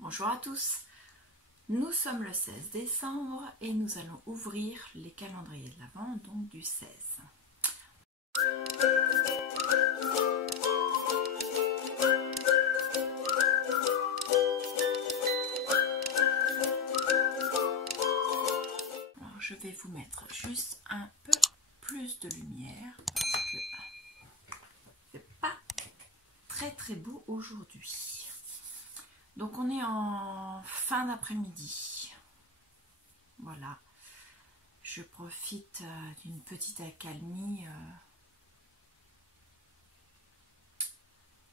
Bonjour à tous, nous sommes le 16 décembre et nous allons ouvrir les calendriers de l'Avent, donc du 16. Alors je vais vous mettre juste un peu plus de lumière parce que c'est pas très beau aujourd'hui. Donc on est en fin d'après-midi. Voilà. Je profite d'une petite accalmie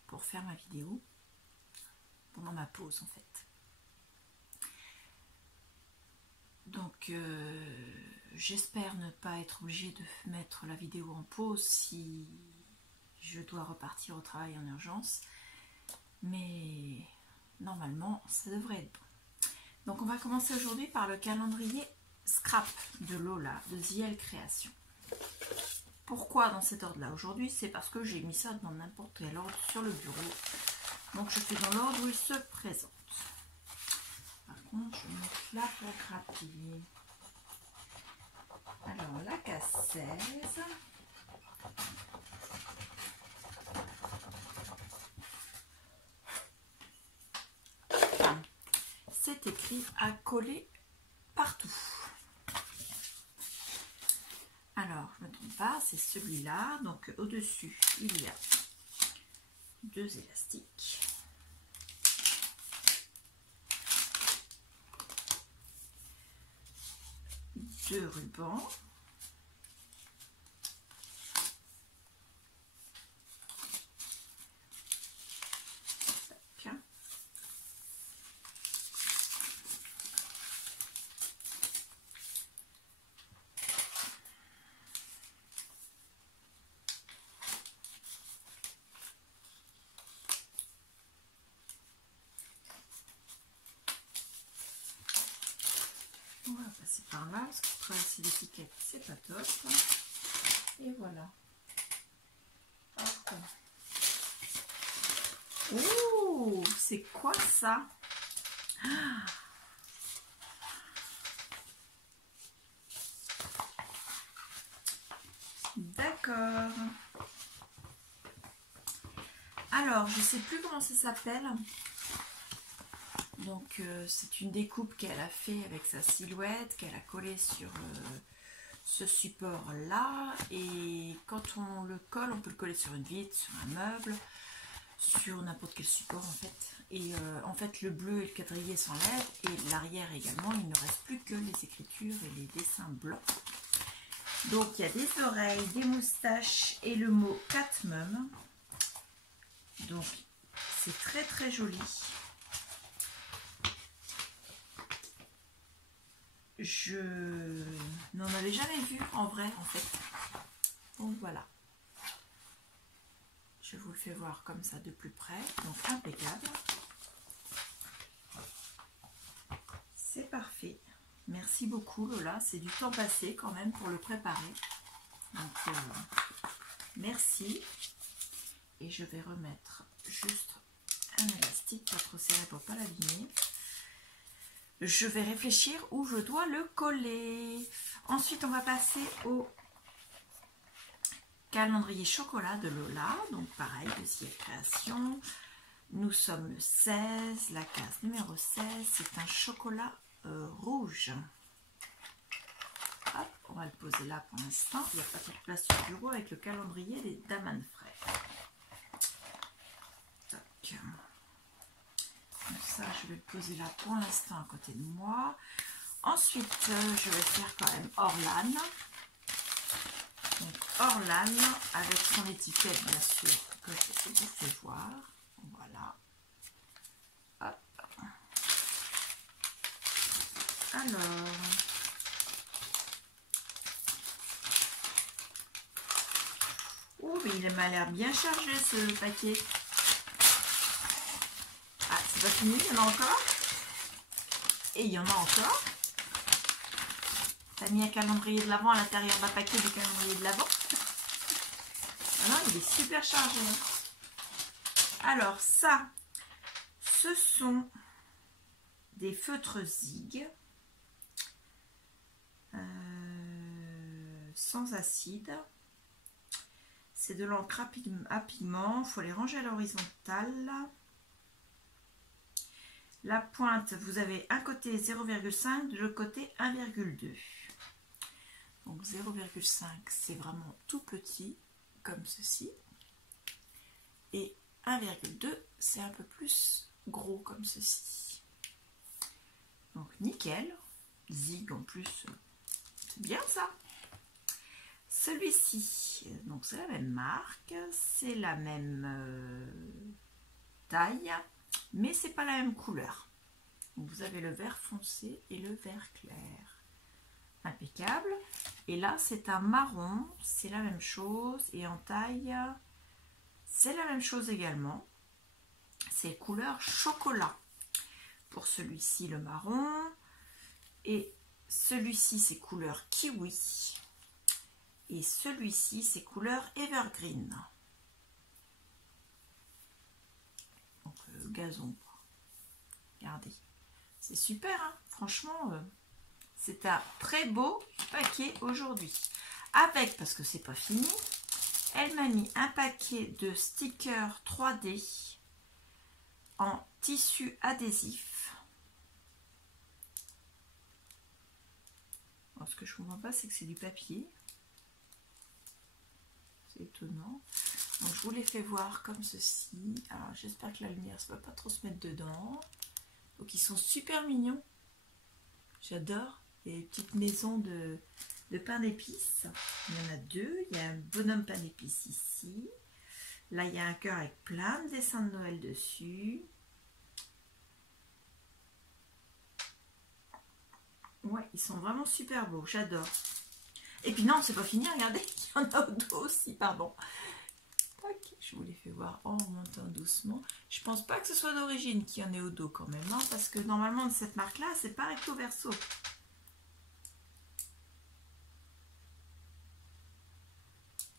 pour faire ma vidéo. Pendant ma pause en fait. Donc j'espère ne pas être obligée de mettre la vidéo en pause si je dois repartir au travail en urgence. Mais normalement ça devrait être bon. Donc on va commencer aujourd'hui par le calendrier Scrap de Lola de The Création. Pourquoi dans cet ordre là aujourd'hui? C'est parce que j'ai mis ça dans n'importe quel ordre sur le bureau. Donc je fais dans l'ordre où il se présente. Par contre je vais mettre là pour grappiller. Alors la casse-16. C'est écrit à coller partout. Alors, je ne me trompe pas, c'est celui-là. Donc, au-dessus, il y a deux élastiques. Deux rubans. On va passer par là parce que traverser l'étiquette c'est pas top. Et voilà. Oh, c'est quoi ça? D'accord. Alors, je sais plus comment ça s'appelle. Donc, c'est une découpe qu'elle a fait avec sa silhouette, qu'elle a collée sur ce support-là. Et quand on le colle, on peut le coller sur une vitre, sur un meuble, sur n'importe quel support en fait. Et en fait, le bleu et le quadrillé s'enlèvent et l'arrière également. Il ne reste plus que les écritures et les dessins blancs. Donc, il y a des oreilles, des moustaches et le mot Catmum. Donc, c'est très joli. Je n'en avais jamais vu en vrai en fait. Donc voilà. Je vous le fais voir comme ça de plus près. Donc impeccable. C'est parfait. Merci beaucoup Lola. C'est du temps passé quand même pour le préparer. Donc merci. Et je vais remettre juste un élastique pas trop serré pour pas l'abîmer. Je vais réfléchir où je dois le coller. Ensuite, on va passer au calendrier chocolat de Lola. Donc, pareil, de The Création. Nous sommes le 16, la case numéro 16. C'est un chocolat rouge. Hop, on va le poser là pour l'instant. Il n'y a pas de place sur le bureau avec le calendrier des Daman Frais. Tac. Donc ça, je vais le poser là pour l'instant à côté de moi. Ensuite, je vais faire quand même Orlan. Donc Orlan avec son étiquette bien sûr que je vous fais voir. Voilà. Hop. Alors. Oh, mais il m'a l'air bien chargé ce paquet. Ah, c'est pas fini, il y en a encore. Et il y en a encore. T'as mis un calendrier de l'Avent à l'intérieur d'un paquet de calendrier de l'Avent. Alors, il est super chargé. Alors, ça, ce sont des feutres Zig sans acide. C'est de l'encre à pigment, il faut les ranger à l'horizontale. La pointe, vous avez un côté 0,5, de l'autre côté 1,2. Donc 0,5 c'est vraiment tout petit, comme ceci. Et 1,2 c'est un peu plus gros, comme ceci. Donc nickel. Zig en plus, c'est bien ça. Celui-ci, donc c'est la même marque, c'est la même taille, mais c'est pas la même couleur. Donc vous avez le vert foncé et le vert clair. Impeccable. Et là c'est un marron, c'est la même chose, et en taille c'est la même chose également. C'est couleur chocolat pour celui-ci, le marron, et celui-ci c'est couleur kiwi, et celui-ci c'est couleur evergreen, donc gazon. Regardez, c'est super, hein, franchement. C'est un très beau paquet aujourd'hui. Avec, parce que c'est pas fini, elle m'a mis un paquet de stickers 3D en tissu adhésif. Alors, ce que je comprends pas, c'est que c'est du papier. C'est étonnant. Donc je vous les fais voir comme ceci. Alors j'espère que la lumière ne va pas trop se mettre dedans. Donc ils sont super mignons. J'adore. Des petites maisons de pain d'épices. Il y en a deux. Il y a un bonhomme pain d'épices ici. Là, il y a un cœur avec plein de dessins de Noël dessus. Ouais, ils sont vraiment super beaux. J'adore. Et puis non, c'est pas fini. Regardez, il y en a au dos aussi, pardon. Tac, je vous les fais voir en remontant doucement. Je pense pas que ce soit d'origine qu'il y en ait au dos quand même, hein, parce que normalement de cette marque-là, c'est pas recto verso.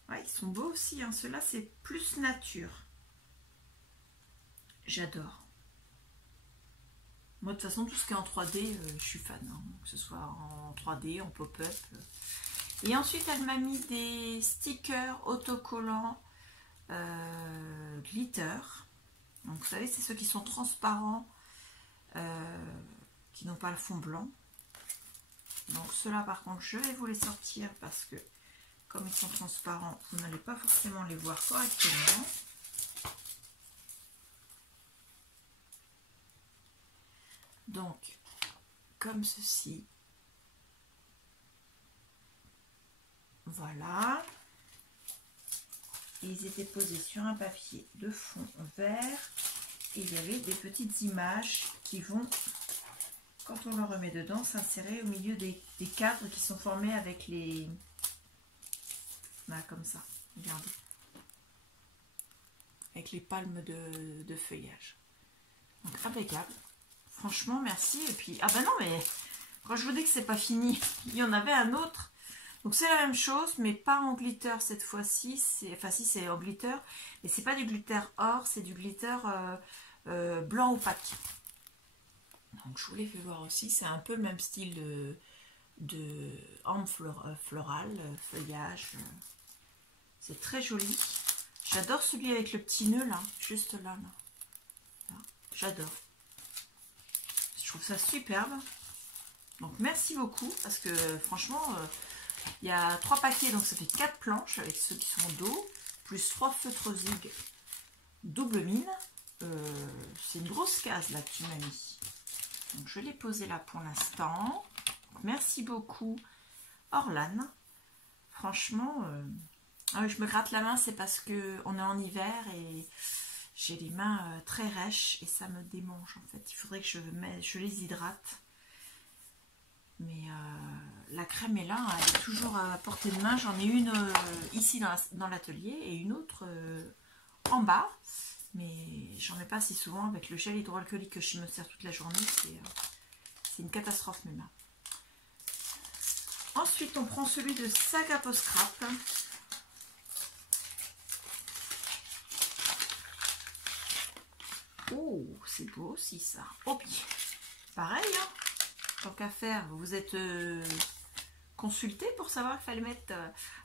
Ouais, ils sont beaux aussi, hein. Ceux-là, c'est plus nature. J'adore. Moi, de toute façon, tout ce qui est en 3D, je suis fan. Hein. Que ce soit en 3D, en pop-up. Et ensuite, elle m'a mis des stickers autocollants glitter. Donc, vous savez, c'est ceux qui sont transparents, qui n'ont pas le fond blanc. Donc, ceux-là, par contre, je vais vous les sortir parce que comme ils sont transparents, vous n'allez pas forcément les voir correctement. Donc, comme ceci. Voilà. Et ils étaient posés sur un papier de fond vert. Et il y avait des petites images qui vont, quand on le remet dedans, s'insérer au milieu des cadres qui sont formés avec les... Là, comme ça, regardez. Avec les palmes de feuillage. Donc impeccable. Franchement, merci. Et puis, ah ben non, mais quand je vous dis que c'est pas fini, il y en avait un autre. Donc c'est la même chose, mais pas en glitter cette fois-ci. Enfin si, c'est en glitter, mais c'est pas du glitter or, c'est du glitter blanc opaque. Donc je vous l'ai fait voir aussi. C'est un peu le même style de ambre florale, feuillage. C'est très joli. J'adore celui avec le petit nœud là, juste là. J'adore. Je trouve ça superbe. Donc merci beaucoup parce que franchement, il y a 3 paquets, donc ça fait 4 planches avec ceux qui sont en dos, plus 3 feutres Zig double mine. C'est une grosse case là que tu m'as mis. Donc je l'ai posé là pour l'instant. Merci beaucoup Orlane. Franchement, je me gratte la main, c'est parce que on est en hiver et j'ai les mains très rêches et ça me démange en fait. Il faudrait que je les hydrate. Mais la crème est là, elle est toujours à portée de main. J'en ai une ici dans l'atelier et une autre en bas. Mais j'en mets pas si souvent avec le gel hydroalcoolique que je me sers toute la journée. C'est une catastrophe mes mains. Ensuite, on prend celui de Saga Post Scrap. Oh, c'est beau aussi ça. Oh, pareil, hein, tant qu'à faire, vous êtes consulté pour savoir qu'il fallait mettre...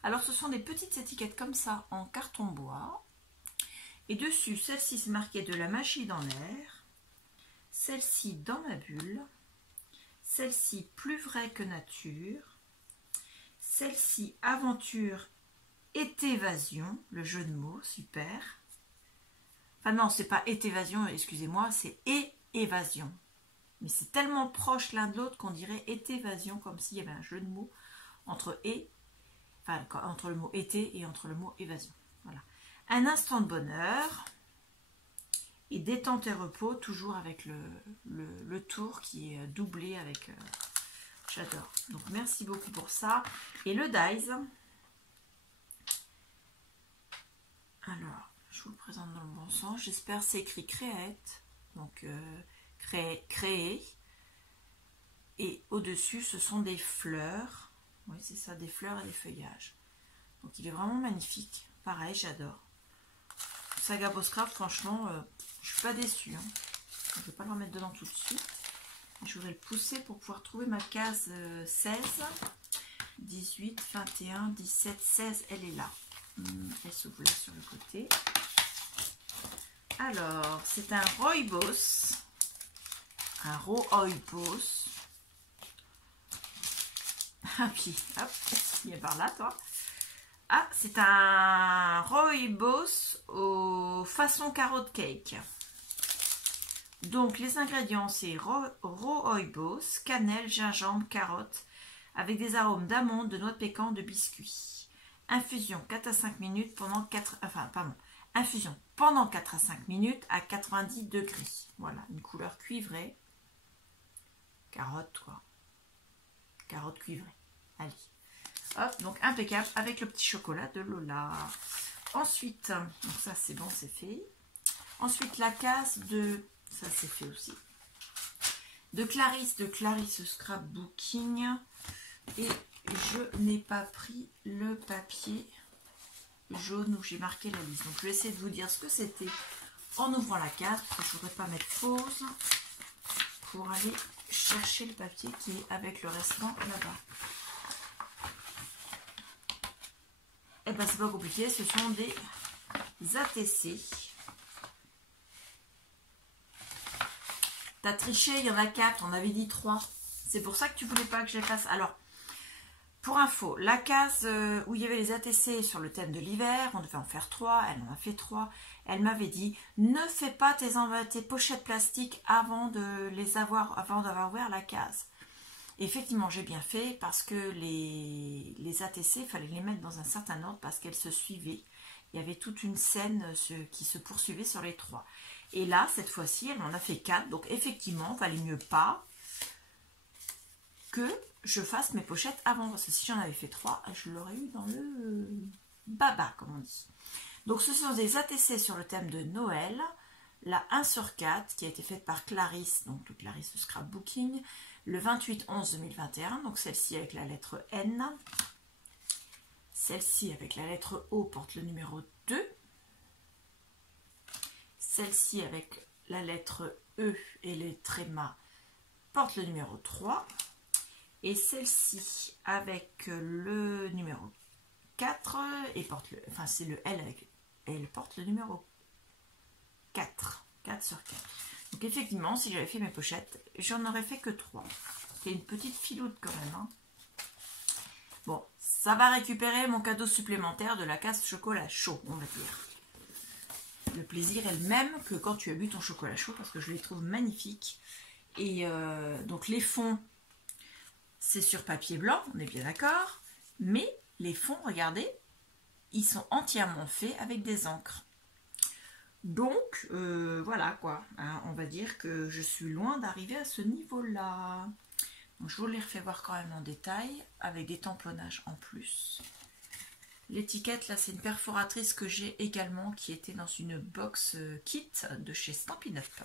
Alors, ce sont des petites étiquettes comme ça, en carton bois. Et dessus, celle-ci, c'est marqué de la magie dans l'air. Celle-ci, dans ma bulle. Celle-ci, plus vrai que nature. Celle-ci, aventure et évasion. Le jeu de mots, super. Enfin non, c'est pas évasion, excusez-moi, c'est évasion. Mais c'est tellement proche l'un de l'autre qu'on dirait évasion, comme s'il y avait un jeu de mots entre entre le mot été et entre le mot évasion. Voilà. Un instant de bonheur et détente et repos, toujours avec le tour qui est doublé avec... j'adore. Donc merci beaucoup pour ça. Et le dies. Alors, je vous le présente dans le bon sens. J'espère c'est écrit créate. Donc créer. Et au-dessus, ce sont des fleurs. Oui, c'est ça, des fleurs et des feuillages. Donc il est vraiment magnifique. Pareil, j'adore. Saga Boss Craft, franchement, je suis pas déçue. Hein. Je ne vais pas le remettre dedans tout de suite. Je voudrais le pousser pour pouvoir trouver ma case 16, 18, 21, 17, 16. Elle est là. Elle s'ouvre là sur le côté. Alors, c'est un rooibos. Un rooibos. Ah puis, hop, viens par là, toi. Ah, c'est un rooibos aux façon carotte cake. Donc, les ingrédients, c'est rooibos, cannelle, gingembre, carotte, avec des arômes d'amande, de noix de pécan, de biscuits. Infusion 4 à 5 minutes pendant 4... Enfin, pardon. Infusion pendant 4 à 5 minutes à 90 degrés. Voilà, une couleur cuivrée. Carotte, quoi. Carotte cuivrée. Allez. Hop, donc impeccable avec le petit chocolat de Lola. Ensuite, donc ça c'est bon, c'est fait. Ensuite, la case de... Ça c'est fait aussi. De Clarisse Scrapbooking. Et je n'ai pas pris le papier jaune où j'ai marqué la liste. Donc je vais essayer de vous dire ce que c'était en ouvrant la case. Parce que je ne voudrais pas mettre pause pour aller chercher le papier qui est avec le restant là-bas. Et bien c'est pas compliqué, ce sont des ATC. T'as triché, il y en a 4, on avait dit 3. C'est pour ça que tu voulais pas que je les fasse. Alors, pour info, la case où il y avait les ATC sur le thème de l'hiver, on devait en faire 3, elle en a fait 3. Elle m'avait dit, ne fais pas tes pochettes plastiques avant d'avoir ouvert la case. Et effectivement, j'ai bien fait parce que les ATC, il fallait les mettre dans un certain ordre parce qu'elles se suivaient. Il y avait toute une scène qui se poursuivait sur les 3. Et là, cette fois-ci, elle en a fait 4. Donc effectivement, il valait mieux pas que je fasse mes pochettes avant. Parce que si j'en avais fait 3, je l'aurais eu dans le baba, comme on dit. Donc ce sont des ATC sur le thème de Noël. La 1 sur 4 qui a été faite par Clarisse, donc le Clarisse Scrapbooking, le 28/11/2021. Donc celle-ci avec la lettre N. Celle-ci avec la lettre O porte le numéro 2. Celle-ci avec la lettre E et les trémas porte le numéro 3. Et celle-ci avec le numéro 4 et porte le... Enfin, c'est le L avec... Elle porte le numéro 4. 4 sur 4. Donc effectivement, si j'avais fait mes pochettes, j'en aurais fait que 3. C'est une petite filoute quand même. Hein. Bon, ça va récupérer mon cadeau supplémentaire de la case chocolat chaud, on va dire. Le plaisir est le même que quand tu as bu ton chocolat chaud parce que je les trouve magnifiques. Et donc les fonds, c'est sur papier blanc, on est bien d'accord. Mais les fonds, regardez, ils sont entièrement faits avec des encres. Donc voilà quoi, hein, on va dire que je suis loin d'arriver à ce niveau-là. Donc je vous les refais voir quand même en détail avec des tamponnages en plus. L'étiquette, là, c'est une perforatrice que j'ai également qui était dans une box kit de chez Stampin' Up.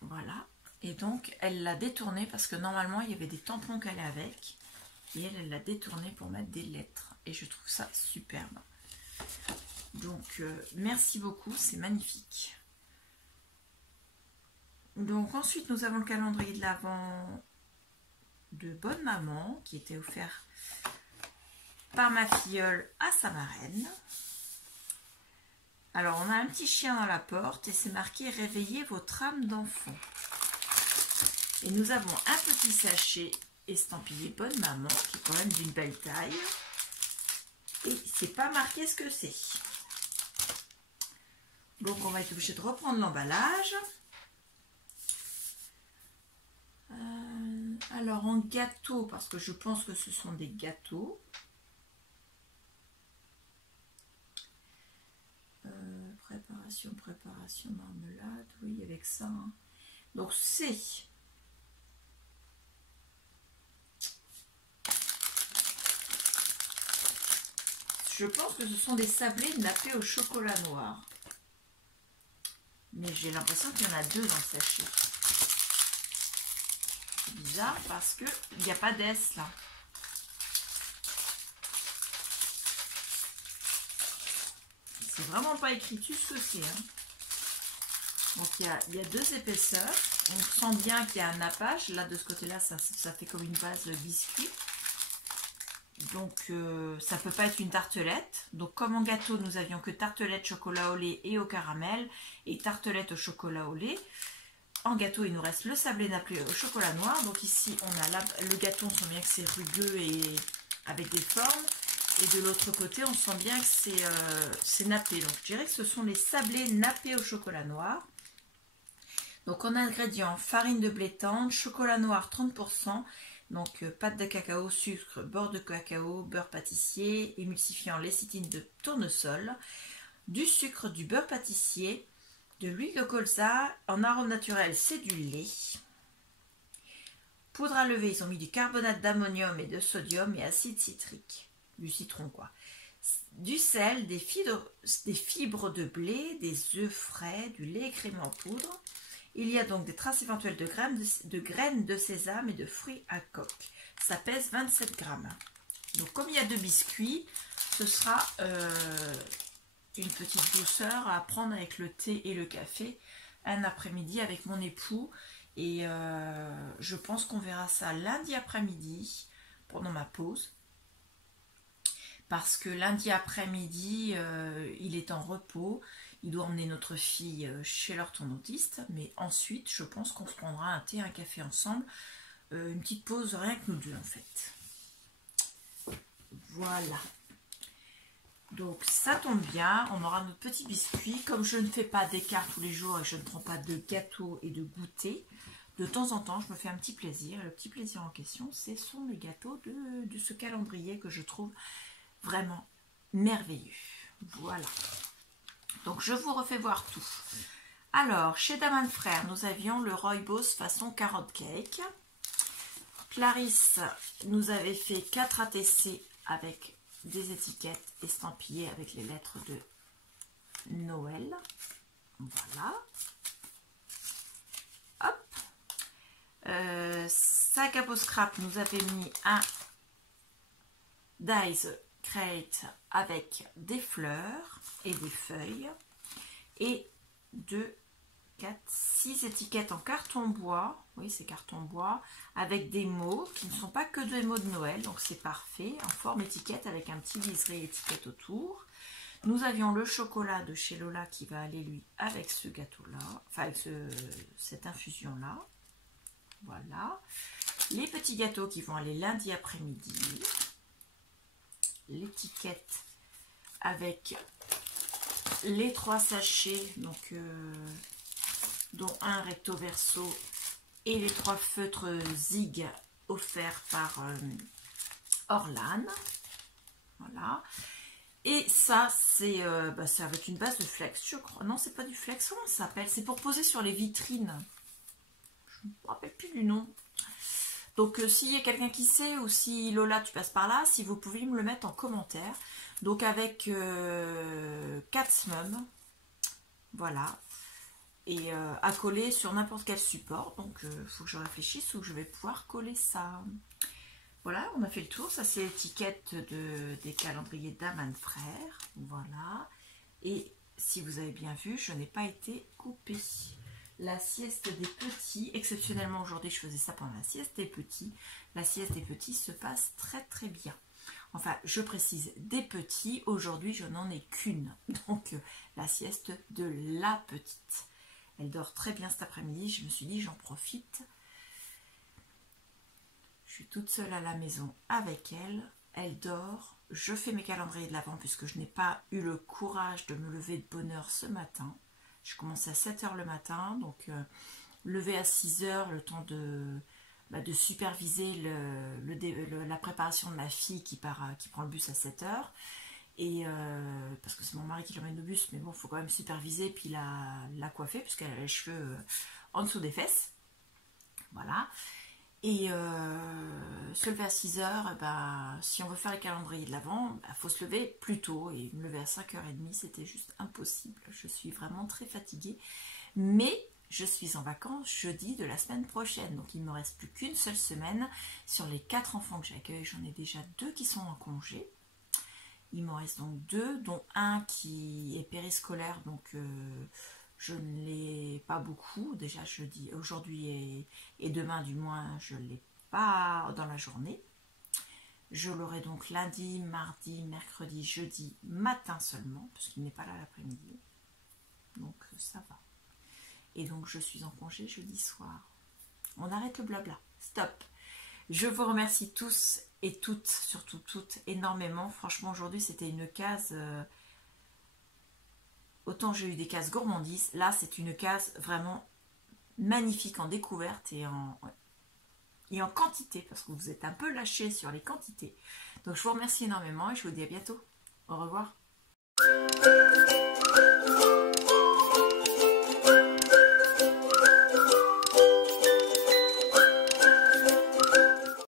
Voilà. Et donc, elle l'a détournée parce que normalement, il y avait des tampons qu'elle avait avec. Et elle l'a détournée pour mettre des lettres. Et je trouve ça superbe. Donc, merci beaucoup. C'est magnifique. Donc ensuite nous avons le calendrier de l'Avent de Bonne Maman qui était offert par ma filleule à sa marraine. Alors on a un petit chien dans la porte et c'est marqué réveillez votre âme d'enfant. Et nous avons un petit sachet estampillé Bonne Maman qui est quand même d'une belle taille. Et c'est pas marqué ce que c'est. Donc on va être obligé de reprendre l'emballage. Alors en gâteau, parce que je pense que ce sont des gâteaux. Préparation, marmelade, oui avec ça. Hein. Donc c'est... Je pense que ce sont des sablés nappés au chocolat noir. Mais j'ai l'impression qu'il y en a deux dans le sachet. C'est bizarre parce qu'il n'y a pas d'S là. C'est vraiment pas écrit dessus ce que c'est. Hein. Donc il y a deux épaisseurs. On sent bien qu'il y a un nappage. Là de ce côté-là, ça fait comme une base de biscuit. Donc ça peut pas être une tartelette. Donc comme en gâteau, nous avions que tartelette chocolat au lait et au caramel et tartelette au chocolat au lait. En gâteau, il nous reste le sablé nappé au chocolat noir. Donc ici, on a le gâteau, on sent bien que c'est rugueux et avec des formes. Et de l'autre côté, on sent bien que c'est nappé. Donc je dirais que ce sont les sablés nappés au chocolat noir. Donc en ingrédients, farine de blé tendre, chocolat noir 30%, donc pâte de cacao, sucre, beurre de cacao, beurre pâtissier, émulsifiant, lécithine de tournesol, du sucre, du beurre pâtissier, de l'huile de colza, en arôme naturel c'est du lait. Poudre à lever, ils ont mis du carbonate d'ammonium et de sodium et acide citrique, du citron quoi. Du sel, des fibres de blé, des œufs frais, du lait écrémé en poudre. Il y a donc des traces éventuelles de graines de sésame et de fruits à coque. Ça pèse 27 grammes. Donc comme il y a deux biscuits, ce sera une petite douceur à prendre avec le thé et le café un après-midi avec mon époux. Et je pense qu'on verra ça lundi après-midi pendant ma pause. Parce que lundi après-midi, il est en repos. Il doit emmener notre fille chez l'orthodontiste. Mais ensuite, je pense qu'on se prendra un thé, un café ensemble. Une petite pause, rien que nous deux en fait. Voilà. Donc ça tombe bien. On aura notre petit biscuit. Comme je ne fais pas d'écart tous les jours et je ne prends pas de gâteau et de goûter, de temps en temps, je me fais un petit plaisir. Et le petit plaisir en question, ce sont les gâteaux de ce calendrier que je trouve vraiment merveilleux. Voilà. Donc je vous refais voir tout. Alors, chez Daman Frères, nous avions le Rooibos façon carotte cake. Clarisse nous avait fait 4 ATC avec des étiquettes estampillées avec les lettres de Noël. Voilà. Hop. Sac à peau scrap nous avait mis un Dies Crate avec des fleurs et des feuilles et 2, 4, 6 étiquettes en carton bois, oui c'est carton bois, avec des mots qui ne sont pas que des mots de Noël, donc c'est parfait, en forme étiquette avec un petit liseré étiquette autour. Nous avions le chocolat de chez Lola qui va aller lui avec ce gâteau là, enfin avec cette infusion là, voilà. Les petits gâteaux qui vont aller lundi après-midi. L'étiquette avec les 3 sachets, donc dont un recto verso et les 3 feutres Zig offerts par Orlan. Voilà. Et ça, c'est avec une base de flex, je crois. Non, c'est pas du flex, comment ça s'appelle? C'est pour poser sur les vitrines. Je ne me rappelle plus du nom. Donc s'il y a quelqu'un qui sait ou si Lola tu passes par là, si vous pouvez me le mettre en commentaire. Donc avec 4 smums, voilà, et à coller sur n'importe quel support. Donc il faut que je réfléchisse où je vais pouvoir coller ça. Voilà, on a fait le tour. Ça c'est l'étiquette des calendriers Daman Frères, voilà. Et si vous avez bien vu, je n'ai pas été coupée. la sieste des petits. Exceptionnellement aujourd'hui je faisais ça pendant la sieste des petits. La sieste des petits se passe très très bien. Enfin je précise des petits, aujourd'hui je n'en ai qu'une. Donc la sieste de la petite. Elle dort très bien cet après-midi, je me suis dit j'en profite. Je suis toute seule à la maison avec elle, elle dort. Je fais mes calendriers de l'Avent puisque je n'ai pas eu le courage de me lever de bonne heure ce matin. Je commence à 7 h le matin, donc lever à 6 h, le temps de superviser la préparation de ma fille qui prend le bus à 7 h. Et parce que c'est mon mari qui l'emmène au bus, mais bon, il faut quand même superviser puis la coiffer puisqu'elle a les cheveux en dessous des fesses. Voilà. Et se lever à 6 h, si on veut faire les calendriers de l'Avent, il faut se lever plus tôt. Et me lever à 5 h 30, c'était juste impossible. Je suis vraiment très fatiguée. Mais je suis en vacances jeudi de la semaine prochaine. Donc il ne me reste plus qu'une seule semaine. Sur les 4 enfants que j'accueille, j'en ai déjà 2 qui sont en congé. Il m'en reste donc 2, dont un qui est périscolaire. Donc je ne l'ai pas beaucoup, déjà jeudi, aujourd'hui et demain du moins, je ne l'ai pas dans la journée. Je l'aurai donc lundi, mardi, mercredi, jeudi, matin seulement, parce qu'il n'est pas là l'après-midi. Donc ça va. Et donc je suis en congé jeudi soir. On arrête le blabla, stop. Je vous remercie tous et toutes, surtout toutes, énormément. Franchement aujourd'hui c'était une case... Autant j'ai eu des cases gourmandises, là c'est une case vraiment magnifique en découverte et en quantité, parce que vous êtes un peu lâchés sur les quantités. Donc je vous remercie énormément et je vous dis à bientôt. Au revoir.